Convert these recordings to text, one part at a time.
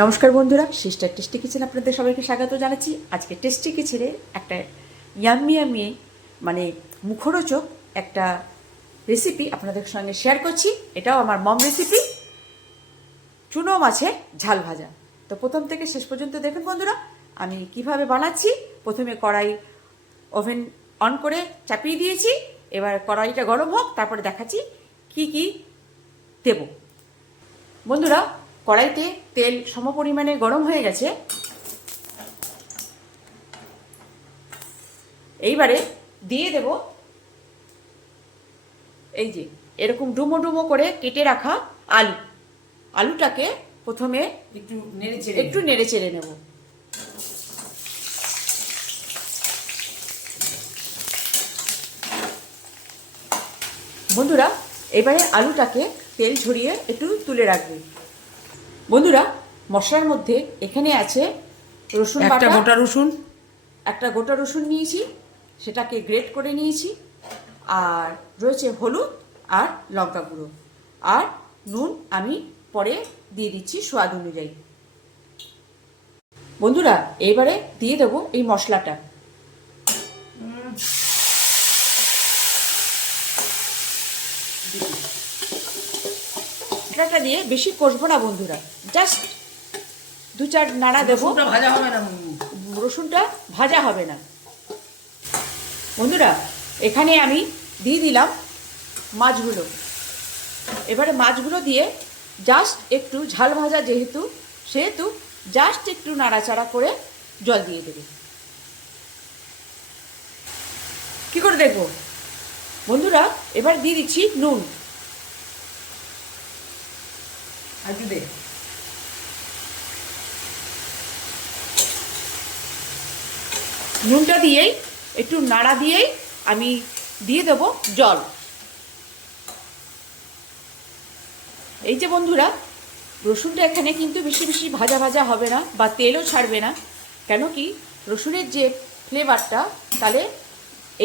নমস্কার বন্ধুরা sister tasty kitchen আপনাদের সবাইকে স্বাগত জানাচ্ছি। আজকে টেস্টি কিচেনে একটা ইয়াম্মি ইয়াম্মি মানে মুখরোচক একটা রেসিপি আপনাদের সঙ্গে শেয়ার করছি। এটাও আমার মম রেসিপি চুনো মাছের ঝাল ভাজা। তো প্রথম থেকে শেষ পর্যন্ত দেখুন বন্ধুরা, আমি কীভাবে বানাচ্ছি। প্রথমে কড়াই ওভেন অন করে চাপিয়ে দিয়েছি। এবার কড়াইটা গরম হোক, তারপরে দেখাচ্ছি কি কি দেবো। বন্ধুরা কড়াইতে তেল সমপরিমাণে গরম হয়ে গেছে। এইবারে দিয়ে দেব এই যে এরকম ডুমো ডুমো করে কেটে রাখা আলু। আলুটাকে প্রথমে একটু নেড়ে চেড়ে একটু নেড়ে চেড়ে নেব। বন্ধুরা এবারে আলুটাকে তেল ঝরিয়ে একটু তুলে রাখবে। বন্ধুরা মশলার মধ্যে এখানে আছে রসুন একটা গোটা রসুন। একটা গোটা রসুন নিয়েছি সেটাকে গ্রেট করে নিয়েছি আর রয়েছে হলুদ আর লঙ্কা গুঁড়ো। আর নুন আমি পরে দিয়ে দিচ্ছি স্বাদ অনুযায়ী। বন্ধুরা এবারে দিয়ে দেবো এই মশলাটা। মশলাটা দিয়ে বেশি কষবো না বন্ধুরা। জাস্ট দু চার নাড়া দেবো। ভাজা হবে না রসুনটা ভাজা হবে না। বন্ধুরা এখানে আমি দিয়ে দিলাম মাছগুলো। এবারে মাছগুলো দিয়ে জাস্ট একটু ঝাল ভাজা যেহেতু সেহেতু জাস্ট একটু নাড়াচাড়া করে জল দিয়ে দেবে। কি করে দেখব? বন্ধুরা এবার দিয়ে দিচ্ছি নুন আর দে। নুনটা দিয়েই, একটু নাড়া দিয়েই আমি দিয়ে দেবো জল। এই যে বন্ধুরা, রসুনটা এখানে কিন্তু বেশি বেশি ভাজা ভাজা হবে না বা তেলও ছাড়বে না। কেন কি, রসুনের যে ফ্লেভারটা, তাহলে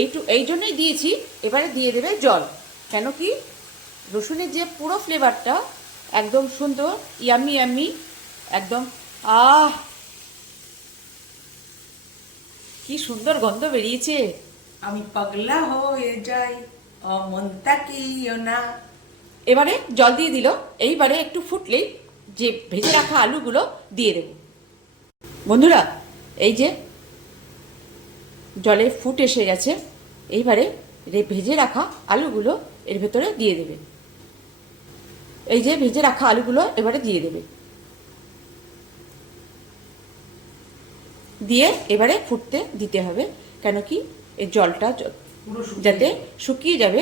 এইটু, এই জন্যই দিয়েছি, এবারে দিয়ে দেবে জল। কেন কি, রসুনের যে পুরো ফ্লেভারটা একদম সুন্দর ইয়ামি ইয়াম্মি একদম আহ! কি সুন্দর গন্ধ বেরিয়েছে। আমি পাগলা হয়ে যাই অমন তাকিও না। এবারে জল দিয়ে দিল এইবারে একটু ফুটলেই যে ভেজে রাখা আলুগুলো দিয়ে দেব। বন্ধুরা এই যে জলে ফুট এসে গেছে এইবারে ভেজে রাখা আলুগুলো এর ভেতরে দিয়ে দেবে। এই যে ভেজে রাখা আলুগুলো এবারে দিয়ে দেবে। দিয়ে এবারে ফুটতে দিতে হবে কেন কি এই জলটা যাতে শুকিয়ে যাবে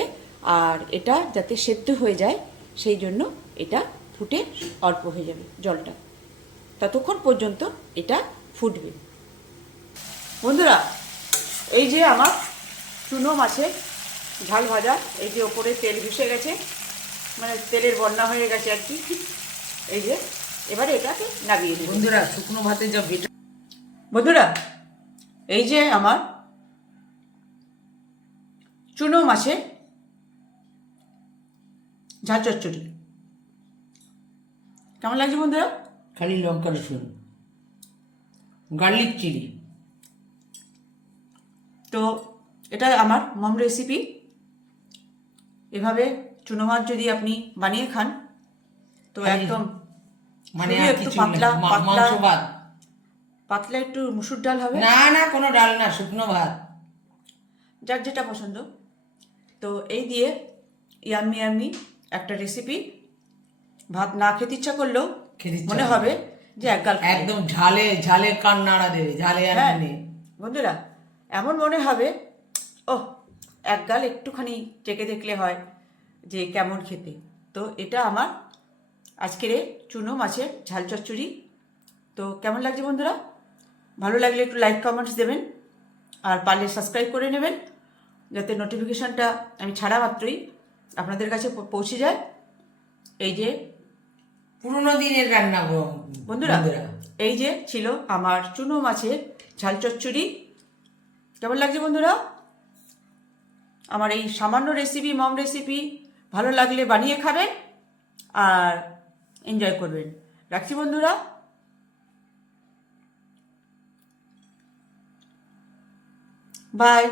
আর এটা যাতে সেদ্ধ হয়ে যায় সেই জন্য এটা ফুটে অল্প হয়ে যাবে জলটা। ততক্ষণ পর্যন্ত এটা ফুটবে। বন্ধুরা এই যে আমার চুনো মাছের ঝাল ভাজা এই যে ওপরে তেল ভেসে গেছে মানে তেলের বন্যা হয়ে গেছে আর কি। এই যে এবারে এটাকে নামিয়ে দেবো। বন্ধুরা শুকনো ভাতে যা ভিটা বন্ধুরা এই যে আমার চুনো মাছের ঝাল চচ্চড়ি। কেমন লাগছে বন্ধুরা? খালি লঙ্কা রসুন গার্লিক চিলি তো এটা আমার মম রেসিপি এভাবে চুনো মাছ যদি আপনি বানিয়ে খান তো একদম মানে একটু পাতলা পাতলা ভাত। পাতলা একটু মুসুর ডাল হবে? না না কোনো ডাল না শুকনো ভাত। যার যেটা পছন্দ। তো এই দিয়ে ইয়াম্মি ইয়াম্মি একটা রেসিপি ভাত না খেতে ইচ্ছা করলেও খেতে মনে হবে। যে একগাল। একদম ঝালে ঝালে কান নাড়া দেবে ঝালে আর হ্যাঁ বন্ধুরা এমন মনে হবে ও একগাল একটুখানি চেকে দেখলে হয়। যে কেমন খেতে। তো এটা আমার আজকের চুনো মাছের ঝাল চচ্চড়ি। তো কেমন লাগছে বন্ধুরা? ভালো লাগলে একটু লাইক কমেন্টস দেবেন। আর পারলে সাবস্ক্রাইব করে নেবেন। যাতে নোটিফিকেশানটা আমি ছাড়া মাত্রই আপনাদের কাছে পৌঁছে যায়। এই যে পুরোনো দিনের রান্না বন্ধুরা এই যে ছিল আমার চুনো মাছের ঝাল চচ্চড়ি। কেমন লাগছে বন্ধুরা? আমার এই সামান্য রেসিপি মম রেসিপি ভালো লাগলে বানিয়ে খাবেন আর এনজয় করবেন। রাখছি বন্ধুরা। বাই